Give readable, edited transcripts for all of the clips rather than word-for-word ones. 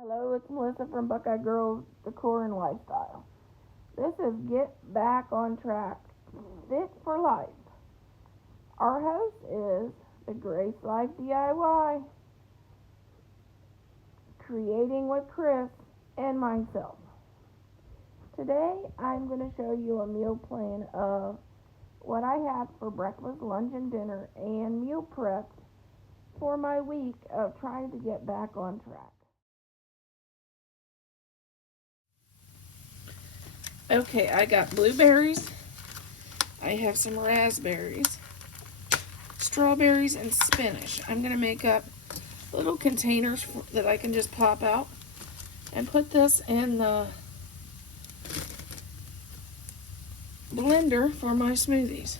Hello, it's Melissa from Buckeye Girls Decor and Lifestyle. This is Get Back on Track, Fit for Life. Our host is the Grace Life DIY, Creating with Chris, and myself. Today, I'm going to show you a meal plan of what I had for breakfast, lunch, and dinner, and meal prep for my week of trying to get back on track. Okay, I got blueberries, I have some raspberries, strawberries, and spinach. I'm going to make up little containers that I can just pop out and put this in the blender for my smoothies.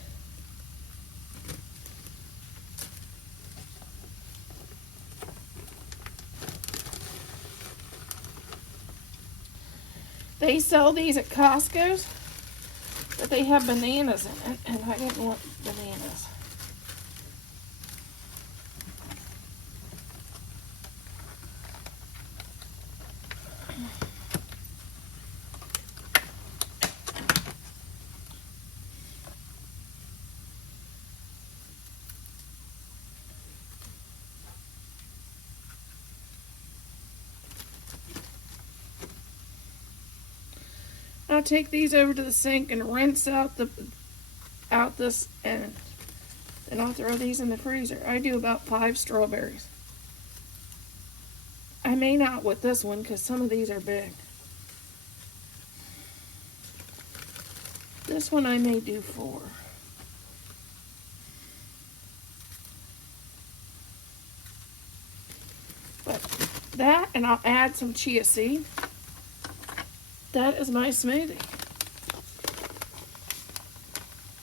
They sell these at Costco's, but they have bananas in it, and I didn't want bananas. I'll take these over to the sink and rinse out this, and then I'll throw these in the freezer. I do about 5 strawberries. I may not with this one because some of these are big. This one I may do 4. But that, and I'll add some chia seed. That is my smoothie.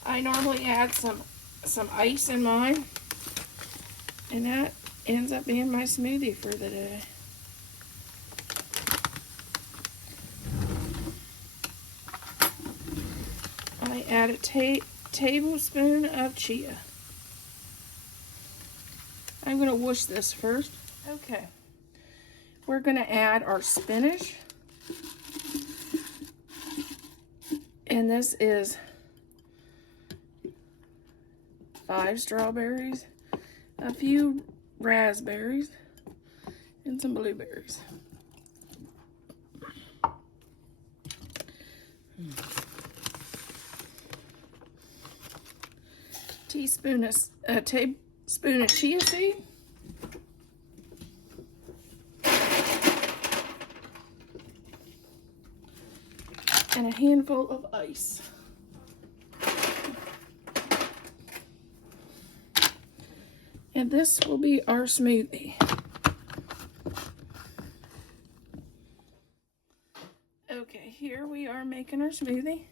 I normally add some ice in mine, and that ends up being my smoothie for the day. I add a tablespoon of chia. I'm going to whoosh this first. Okay. We're going to add our spinach. And this is 5 strawberries, a few raspberries, and some blueberries. Tablespoon of chia seed. And a handful of ice. And this will be our smoothie. Okay, here we are making our smoothie.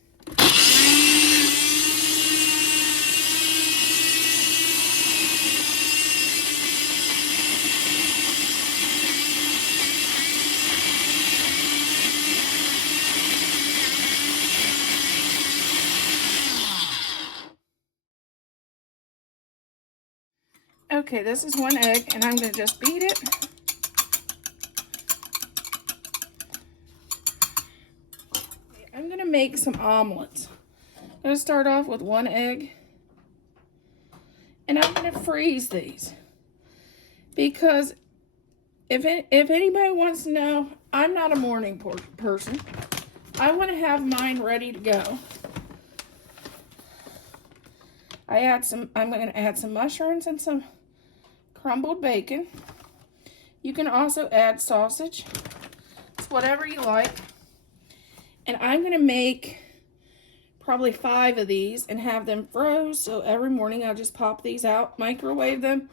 Okay, this is 1 egg, and I'm going to just beat it. I'm going to make some omelets. I'm going to start off with 1 egg, and I'm going to freeze these. Because if anybody wants to know, I'm not a morning person. I want to have mine ready to go. I'm going to add some mushrooms and some crumbled bacon. You can also add sausage. It's whatever you like. And I'm going to make probably 5 of these and have them froze. So every morning I'll just pop these out, microwave them,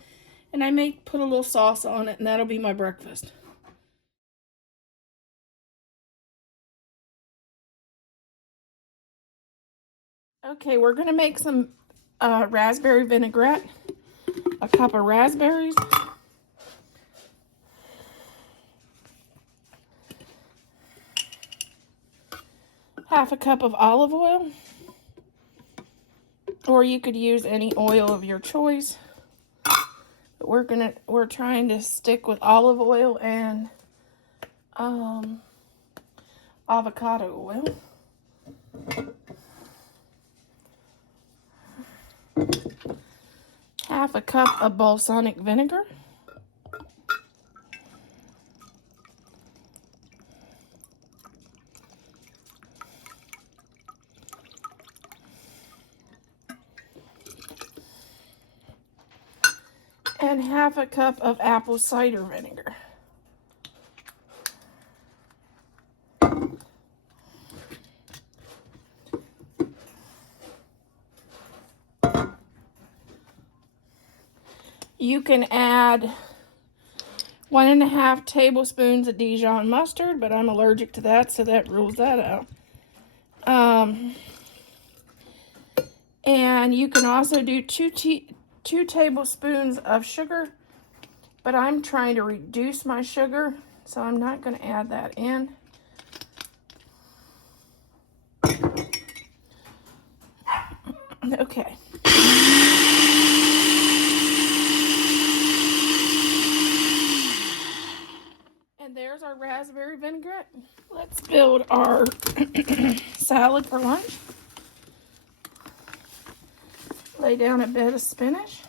and I may put a little sauce on it, and that'll be my breakfast. Okay, we're going to make some raspberry vinaigrette. A cup of raspberries, half a cup of olive oil, or you could use any oil of your choice. But we're trying to stick with olive oil and avocado oil. Half a cup of balsamic vinegar. And half a cup of apple cider vinegar. You can add 1.5 tablespoons of Dijon mustard, but I'm allergic to that, so that rules that out. And you can also do 2 tablespoons of sugar, but I'm trying to reduce my sugar, so I'm not going to add that in. Okay. And there's our raspberry vinaigrette. Let's build our salad for lunch. Lay down a bed of spinach.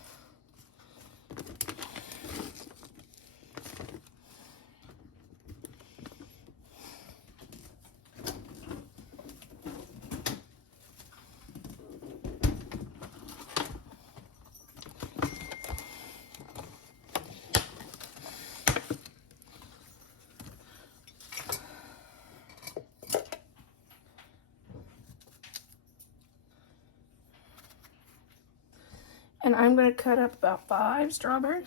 And I'm going to cut up about 5 strawberries.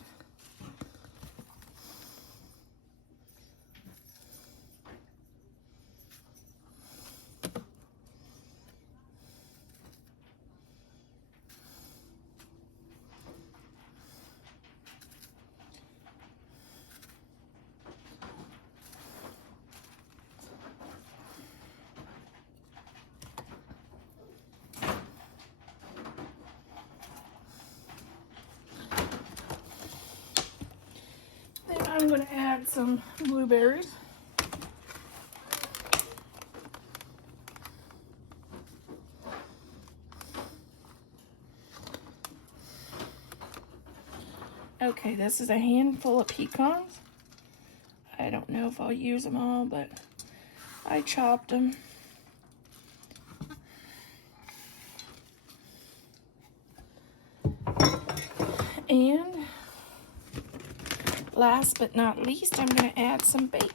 I'm going to add some blueberries. Okay, this is a handful of pecans. I don't know if I'll use them all, but I chopped them. And last but not least, I'm going to add some bacon.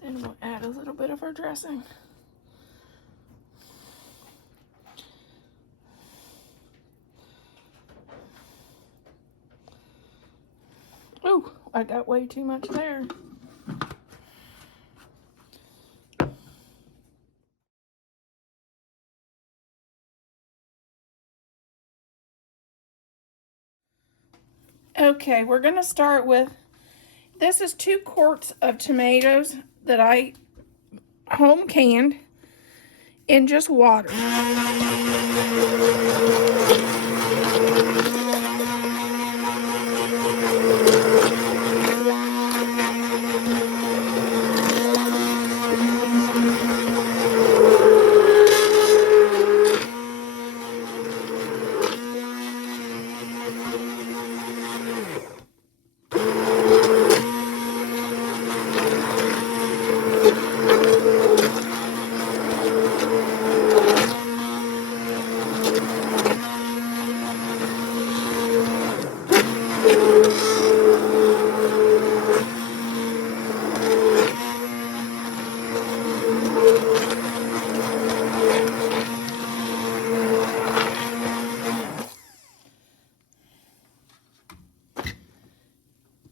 Then we'll add a little bit of our dressing. Ooh, I got way too much there. Okay, we're going to start with, this is 2 quarts of tomatoes that I home canned in just water.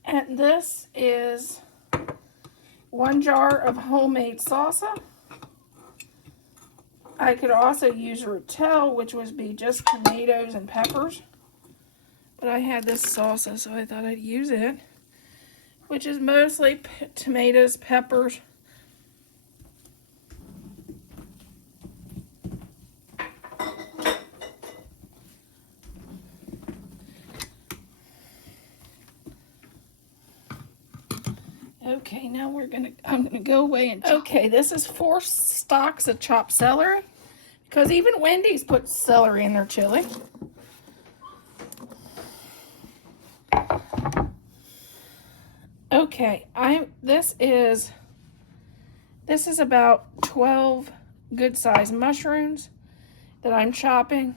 And this is 1 jar of homemade salsa. I could also use rotel, which would be just tomatoes and peppers. But I had this salsa, so I thought I'd use it, which is mostly tomatoes, peppers. Okay, now I'm gonna go away and okay, this is 4 stalks of chopped celery, because even Wendy's puts celery in their chili. Okay, this is about 12 good-sized mushrooms that I'm chopping.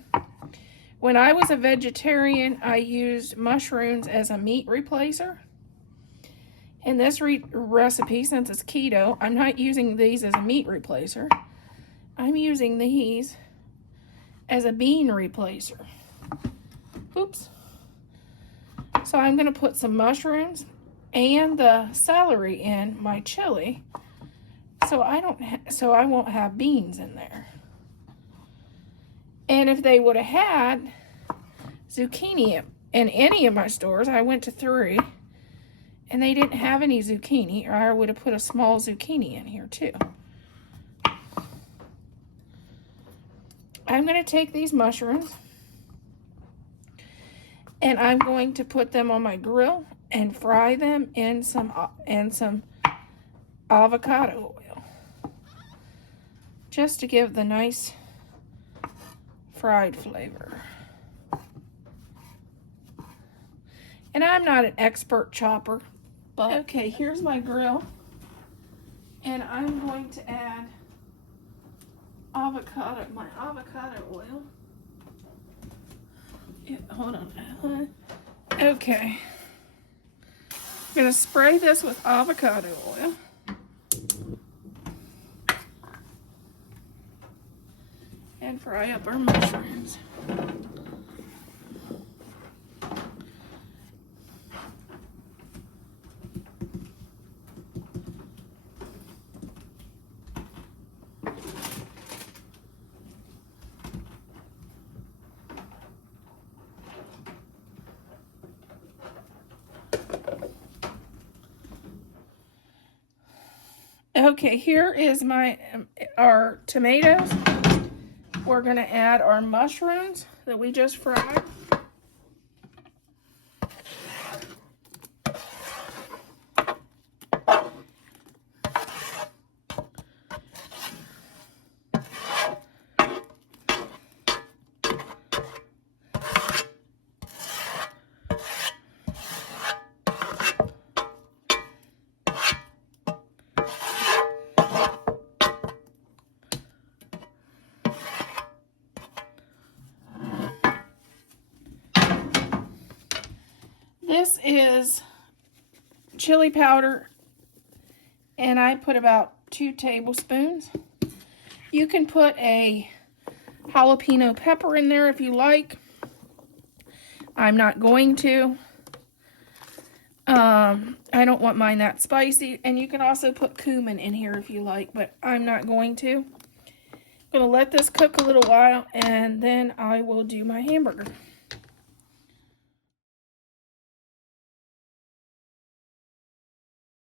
When I was a vegetarian, I used mushrooms as a meat replacer. In this recipe, since it's keto, I'm not using these as a meat replacer. I'm using these as a bean replacer. Oops. So I'm going to put some mushrooms and the celery in my chili, so I won't have beans in there. And if they would have had zucchini in any of my stores, I went to 3. And they didn't have any zucchini, or I would have put a small zucchini in here too. I'm going to take these mushrooms and I'm going to put them on my grill and fry them in some avocado oil, just to give the nice fried flavor. And I'm not an expert chopper. But okay, here's my grill, and I'm going to add my avocado oil. Yeah, hold on. Okay. I'm going to spray this with avocado oil. And fry up our mushrooms. Okay, here is our tomatoes. We're going to add our mushrooms that we just fried. This is chili powder, and I put about 2 tablespoons. You can put a jalapeno pepper in there if you like. I'm not going to. I don't want mine that spicy, and you can also put cumin in here if you like, but I'm not going to. I'm going to let this cook a little while, and then I will do my hamburger.